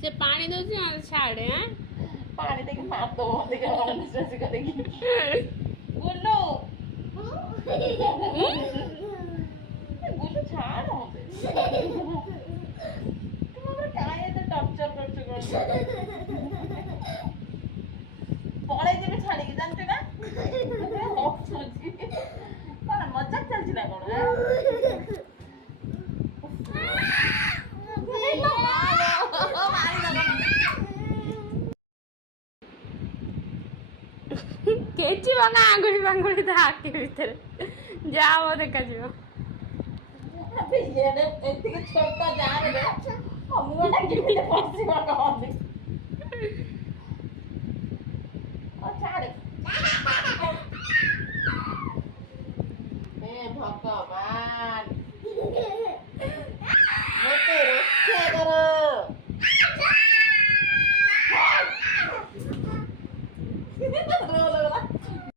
ସେ ପାଣି ଦଉଛି ଛାଡେ ପାଣି ଦେଇକି ମାରିଦବ ଦେଖ ଅବିଶ୍ୱାସ କରିକି ଗୁଲୁ ଗୁଲୁ ଛାଡ ମତେ ତୁ ମତେ କାଇଁ ଏତେ ଟର୍ଚର କରୁଛୁ ପଳେଇ ଯିବି ଛାଡିକି ଜାଣିଛୁ ନା ହସୁଛି କଣ ମଜାକ ଚାଲିଛି ନା କଣ କେଚିବ ନା ଆଙ୍ଗୁଳି ଫାଙ୍ଗୁଳି ତା ଆଖି ଭିତରେ ଯାହା ହବ ଦେଖାଯିବ। ଏତିକି ଛୋଟ ଯାରେ ମୁହଁଟା କେମିତି ବସିବ କହନ୍ତି ଛାଡେ